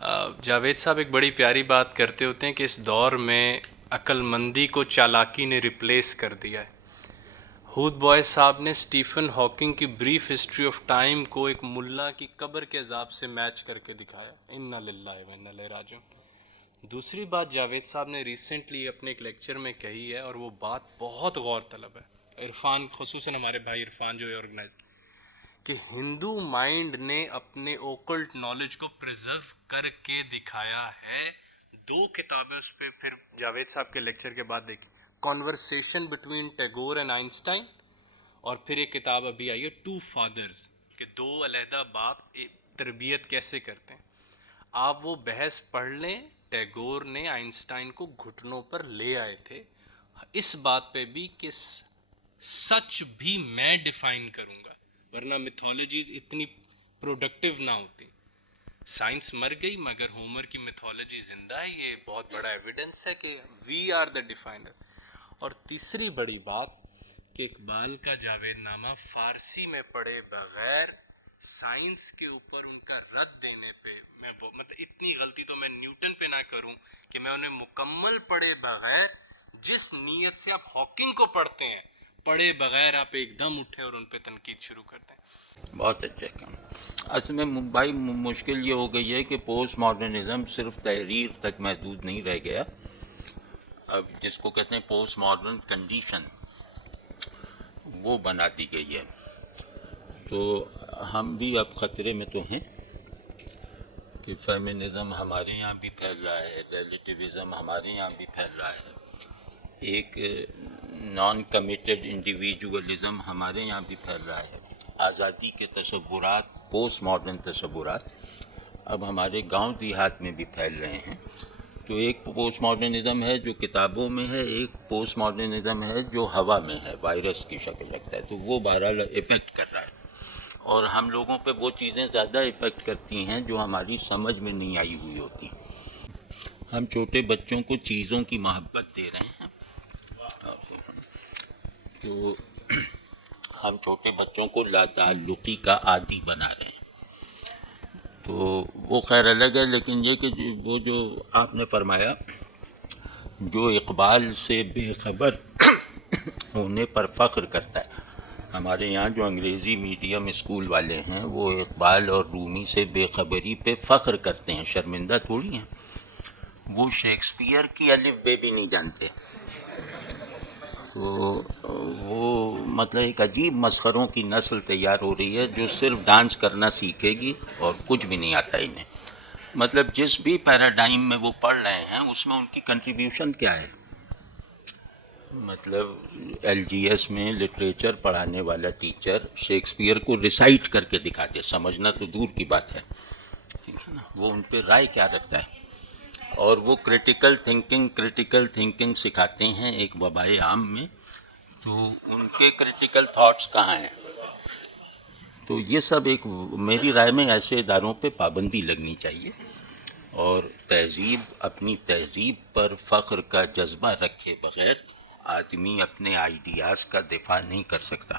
جاوید صاحب ایک بڑی پیاری بات کرتے ہوتے ہیں کہ اس دور میں عقل مندی کو چالاکی نے ریپلیس کر دیا ہے۔ ہود بوائے صاحب نے سٹیفن ہاکنگ کی بریف ہسٹری آف ٹائم کو ایک ملا کی قبر کے عذاب سے میچ کر کے دکھایا۔ انا للہ و انا الیہ راجعون۔ دوسری بات جاوید صاحب نے ریسنٹلی اپنے ایک لیکچر میں کہی ہے، اور وہ بات بہت غور طلب ہے، عرفان خصوصاً ہمارے بھائی عرفان جو ہے آرگنائز، کہ ہندو مائنڈ نے اپنے اوکلٹ نالج کو پریزرو کر کے دکھایا ہے۔ دو کتابیں اس پہ پھر جاوید صاحب کے لیکچر کے بعد دیکھی، conversation between Tagore and Einstein, اور پھر ایک کتاب ابھی آئی ہے ٹو فادرز، کہ دو علیحدہ باپ تربیت کیسے کرتے ہیں۔ آپ وہ بحث پڑھ لیں، ٹیگور نے آئنسٹائن کو گھٹنوں پر لے آئے تھے، اس بات پہ بھی کہ سچ بھی میں ڈیفائن کروں گا، ورنہ میتھولوجیز اتنی پروڈکٹیو نہ ہوتی۔ سائنس مر گئی مگر ہومر کی میتھولوجی زندہ ہے، یہ بہت بڑا ایویڈنس ہے کہ وی آر دا ڈیفائنر۔ اور تیسری بڑی بات کہ اقبال کا جاوید نامہ فارسی میں پڑھے بغیر سائنس کے اوپر ان کا رد دینے پہ میں مطلب اتنی غلطی تو میں نیوٹن پہ نہ کروں کہ میں انہیں مکمل پڑھے بغیر، جس نیت سے آپ ہاکنگ کو پڑھتے ہیں، پڑھے بغیر آپ ایک دم اٹھے اور ان پہ تنقید شروع کر دیں۔ بہت اچھا کام۔ اصل میں بھائی مشکل یہ ہو گئی ہے کہ پوسٹ ماڈرنزم صرف تحریر تک محدود نہیں رہ گیا، اب جس کو کہتے ہیں پوسٹ ماڈرن کنڈیشن وہ بنا دی گئی ہے، تو ہم بھی اب خطرے میں تو ہیں کہ فیمنزم ہمارے یہاں بھی پھیل رہا ہے، ریلیٹیوزم ہمارے یہاں بھی پھیل رہا ہے، ایک نان کمیٹڈ انڈیویجولزم ہمارے یہاں بھی پھیل رہا ہے، آزادی کے تصورات، پوسٹ ماڈرن تصورات اب ہمارے گاؤں دیہات میں بھی پھیل رہے ہیں۔ تو ایک پوسٹ ماڈرنزم ہے جو کتابوں میں ہے، ایک پوسٹ ماڈرنزم ہے جو ہوا میں ہے، وائرس کی شکل رکھتا ہے، تو وہ بہرحال افیکٹ کر رہا ہے، اور ہم لوگوں پہ وہ چیزیں زیادہ افیکٹ کرتی ہیں جو ہماری سمجھ میں نہیں آئی ہوئی ہوتی۔ ہم چھوٹے بچوں کو چیزوں کی محبت دے رہے ہیں، تو ہم چھوٹے بچوں کو لاتعلقی کا عادی بنا رہے ہیں، تو وہ خیر الگ ہے، لیکن یہ کہ وہ جو آپ نے فرمایا، جو اقبال سے بے خبر ہونے پر فخر کرتا ہے، ہمارے یہاں جو انگریزی میڈیم اسکول والے ہیں وہ اقبال اور رومی سے بے خبری پہ فخر کرتے ہیں، شرمندہ تھوڑی ہیں، وہ شیکسپیئر کی الف بے بھی نہیں جانتے، تو وہ مطلب ایک عجیب مسخروں کی نسل تیار ہو رہی ہے جو صرف ڈانس کرنا سیکھے گی اور کچھ بھی نہیں آتا انہیں، مطلب جس بھی پیراڈائم میں وہ پڑھ رہے ہیں اس میں ان کی کنٹریبیوشن کیا ہے، مطلب ایل جی ایس میں لٹریچر پڑھانے والا ٹیچر شیکسپیئر کو ریسائٹ کر کے دکھاتے، سمجھنا تو دور کی بات ہے، وہ ان پہ رائے کیا رکھتا ہے، اور وہ کریٹیکل تھنکنگ سکھاتے ہیں ایک وبائے عام میں، تو ان کے کریٹیکل تھاٹس کہاں ہیں؟ تو یہ سب ایک میری رائے میں ایسے اداروں پہ پابندی لگنی چاہیے، اور تہذیب، اپنی تہذیب پر فخر کا جذبہ رکھے بغیر آدمی اپنے آئیڈیاز کا دفاع نہیں کر سکتا۔